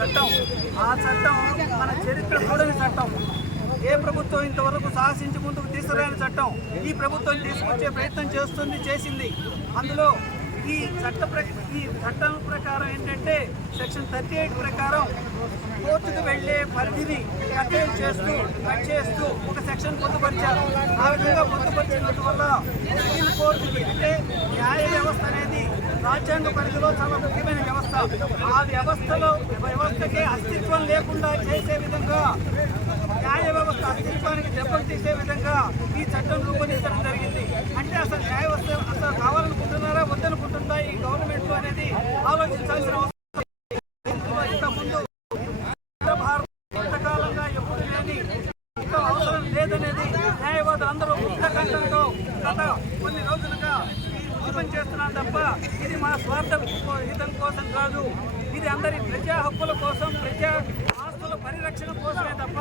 చట్టం. ఆ చట్టం మన చరిత్ర చూడని చట్టం. ఏ ప్రభుత్వం ఇంతవరకు సాహసించి ముందుకు తీసుకురాని చట్టం ఈ ప్రభుత్వం తీసుకొచ్చే ప్రయత్నం చేసింది. అందులో ఈ చట్టం ప్రకారం ఏంటంటే సెక్షన్ 38 ప్రకారం కోర్టుకు వెళ్లే పరిధిని కట్ చేస్తూ ఒక సెక్షన్ పొందుపరిచారు. ఆ విధంగా పొందుపరిచినందువల్ల కోర్టుకి అంటే న్యాయ వ్యవస్థ అనేది రాజ్యాంగ పరిధిలో చాలా ముఖ్యమైన వ్యవస్థ. ఆ వ్యవస్థకే అస్తిత్వం లేకుండా చేసే విధంగా, న్యాయ వ్యవస్థ అస్తిత్వానికి దెబ్బలు తీసే విధంగా ఈ చట్టం రూపొందించడం జరిగింది. అంటే అసలు న్యాయ వ్యవస్థ అసలు కావాలనుకుంటున్నారా వద్దనుకుంటుందా ఈ గవర్నమెంట్ అనేది ఆలోచించాల్సిన అవసరం. ఇంతకుముందు ఇంతకాలంగా ఎప్పుడు లేని అవసరం లేదనేది న్యాయవాదులు అందరూ ముక్తకంఠంతో గత కొన్ని రోజులుగా ఉద్యమం చేస్తున్నాను తప్ప ఇది మా స్వార్థ హితం కోసం కాదు. ఇది అందరి ప్రజా హక్కుల కోసం, ప్రజా ఆస్తుల పరిరక్షణ కోసమే తప్ప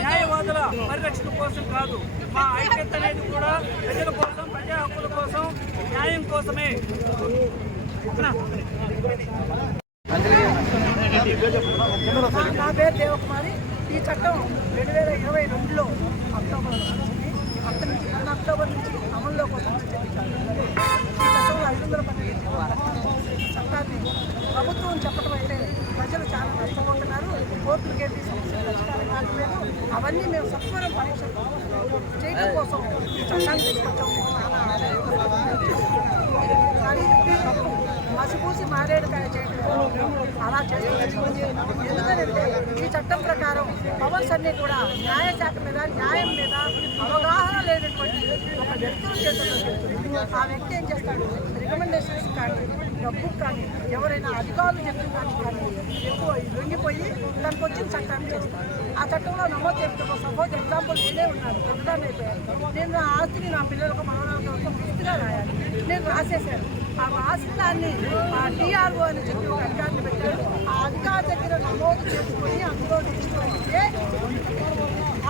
న్యాయవాదుల పరిరక్షణ కోసం కాదు. మా ఐక్యత అనేది కూడా ప్రజల కోసం, ప్రజా హక్కుల కోసం, న్యాయం కోసమే. నా పేరు దేవకుమారి. ఈ చట్టం 2022లో అక్టోబర్ నుంచి అమల్లోకి వస్తుంది. ఈ చట్టంలో 512 చట్టాన్ని ప్రభుత్వం చెప్పడం అయితే ప్రజలు చాలా నష్టపోతున్నారు. కోర్టులు కేటీ సమస్యలు పరిష్కారం కావట్లేదు. అవన్నీ మేము సత్వరం పరీక్ష చేయడం కోసం ఈ చట్టాన్ని తీసుకొచ్చాము. కానీ మసిపూసి మారేడుకాయ చేయడం అలా చేస్తుంది. ఎందుకంటే ఈ చట్టం ప్రకారం పవర్స్ అన్నీ కూడా న్యాయశాఖ మీద, న్యాయం మీద అవగాహన లేనటువంటి ఒక వ్యక్తులు చేతుల్లో చెప్తుంది. ఆ వ్యక్తి ఏం చేస్తాడు, రికమెండేషన్స్ కానీ, డబ్బు కానీ, ఎవరైనా అధికారులు చెప్పిన దానికి కానీ ఎక్కువ లొంగిపోయి దానికి వచ్చిన చట్టాన్ని చేస్తాడు. ఆ చట్టంలో నమోదు చేస్తున్న సపోజ్ ఎగ్జాంపుల్ నేనే ఉన్నాను, చెప్తాను అయిపోయాను. నేను నా ఆస్తిని నా పిల్లలకు మనవరాలకు పూర్తిగా రాయాలి. నేను రాసేసాను. ఆ రాసిన దాన్ని టీఆర్ఓ అని చెప్పి ఒక అధికారిని పెట్టాడు. ఆ అధికారి దగ్గర నమోదు చేసుకొని అందులో తీసుకుంటే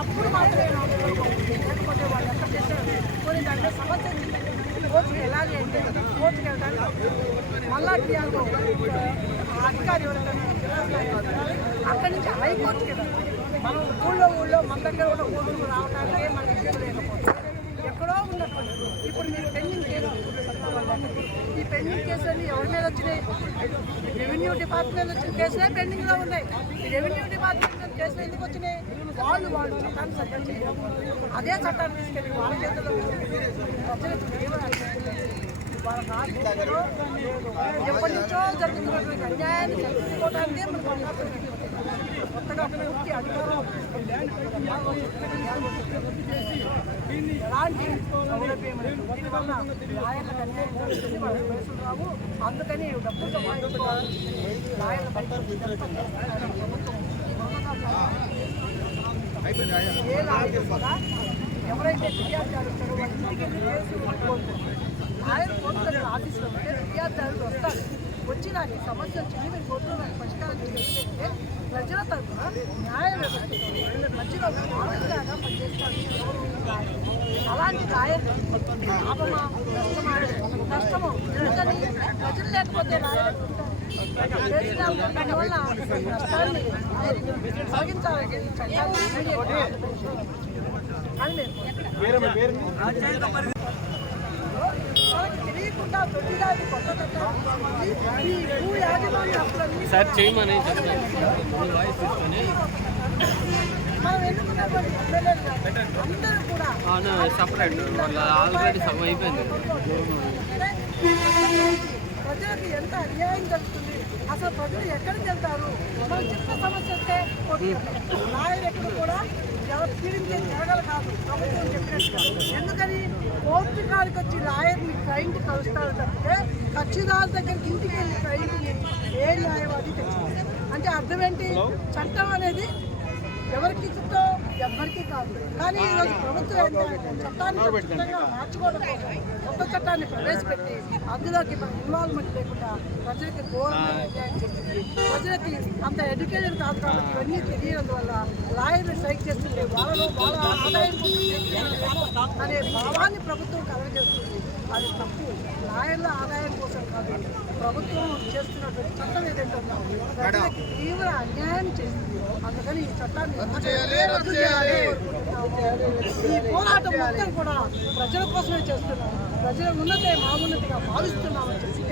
అప్పుడు మాత్రమే లేకపోతే వాళ్ళు ఎక్కడ చేశారు. కొన్ని దాంట్లో సమస్య కోర్టుకు వెళ్ళాలి అంటే కోర్టుకు వెళ్ళడానికి మళ్ళా టీఆర్ఓ అధికారి ఎవరికైనా అక్కడి నుంచి హైకోర్టుకి వెళ్ళాలి. మనం ఊళ్ళో మన దగ్గర ఉన్న కోర్టుకు రావడానికి మన దగ్గర లేకపోతే ఎక్కడో ఉన్నటువంటి ఇప్పుడు మీరు పెండింగ్ కేసు, ఈ పెండింగ్ కేసులన్నీ ఎవరి మీద వచ్చినాయి? రెవెన్యూ డిపార్ట్మెంట్ వచ్చిన కేసులే పెండింగ్లో ఉన్నాయి. ఈ రెవెన్యూ డిపార్ట్మెంట్ కేసులు ఎందుకు వచ్చినాయి? వాళ్ళు చట్టాన్ని సరిగ్గా చేయడం, అదే చట్టాన్ని తీసుకెళ్ళి వాళ్ళ చేతుల్లో వాళ్ళ రాష్ట్రంలో ఎప్పటి నుంచో జరుగుతున్నటువంటి అన్యాయాన్ని సరిదిద్దుకోవడానికే మనం కొత్తగా పూర్తి అధికారం ఎలాంటి సౌలభ్యం దీనివల్ల లాయర్లకు అన్యాయం జరుగుతుంది. వాళ్ళకి వయసులు రావు. అందుకని డబ్బులు సంపాదించుకోవాలి. లాయర్ల ఏ లాయర్ కూడా ఎవరైతే ఫిర్యాదుదారు ఉంటారో వాళ్ళ ఇంటికి వెళ్ళి కేసు కోరుకుంటారు. లాయర్ కోర్టులో ఆఫీసులో ఉంటే ఫిర్యాదుదారులు వస్తారు. వచ్చి నాకు ఈ సమస్య వచ్చింది, మీరు కోర్టులో నాకు పరిష్కారం చేస్తే ప్రజల తరఫున న్యాయ వ్యవస్థ మధ్యలో ఆనందంగా పనిచేస్తాను. అలాంటి లాయర్ లాభమా నష్టమో ఎందుకని ప్రజలు లేకపోతే లాయర్ దానివల్ల నష్టాన్ని తొలగించాలని తెలియకుండా ప్రతిదాది కొత్త చట్టాలు ఈ భూ యాజమాన్య హక్కులన్నీ మనం ఎన్నుకున్నటువంటి ఎమ్మెల్యేలు అందరూ కూడా ప్రజలకు ఎంత అన్యాయం జరుగుతుంది. అసలు ప్రజలు ఎక్కడికి వెళ్తారు? మనం చిన్న సమస్య వస్తే లాయర్ ఎక్కడ కూడా పీడించే జరగలు కాదు ప్రభుత్వం చెప్పినట్టుగా. ఎందుకని కోర్టు కాడికి వచ్చి లాయర్ని క్లయింట్ కలుస్తారు తప్పితే కక్షిదారు దగ్గరికి ఇంటికి వెళ్ళి క్లయింట్ని ఏ న్యాయవాది తెచ్చుకుంటారు. అంటే అర్థం ఏంటి? చట్టం అనేది ఎవరికి చుట్టూ ఎవరికి కాదు. కానీ ఈరోజు ప్రభుత్వం చట్టాన్ని ఖచ్చితంగా మార్చుకోవడం కోసం కొత్త చట్టాన్ని ప్రవేశపెట్టి అందులోకి మన ఇన్వాల్వ్మెంట్ లేకుండా ప్రజలకి ఘోరమైన అన్యాయం చేస్తుంది. ప్రజలకి అంత ఎడ్యుకేటెడ్ కాదు కాబట్టి ఇవన్నీ తెలియనందువల్ల లాయర్ని స్ట్రైక్ చేస్తుంటే వాళ్ళ ఆదాయం అనే భావాన్ని ప్రభుత్వం కలగజేస్తుంది. అది తప్పు. లాయర్ల ఆదాయం కోసం కాదు, ప్రభుత్వం చేస్తున్నటువంటి చట్టం ఏదైతే ఉందో ప్రజలకు తీవ్ర అన్యాయం చేస్తుంది. అందుకని ఈ చట్టాన్ని రద్దు చేయాలి. ఈ పోరాటం మొత్తం కూడా ప్రజల కోసమే చేస్తున్నాం. ప్రజల ఉన్నతే మా ఉన్నతిగా భావిస్తున్నామని చెప్పి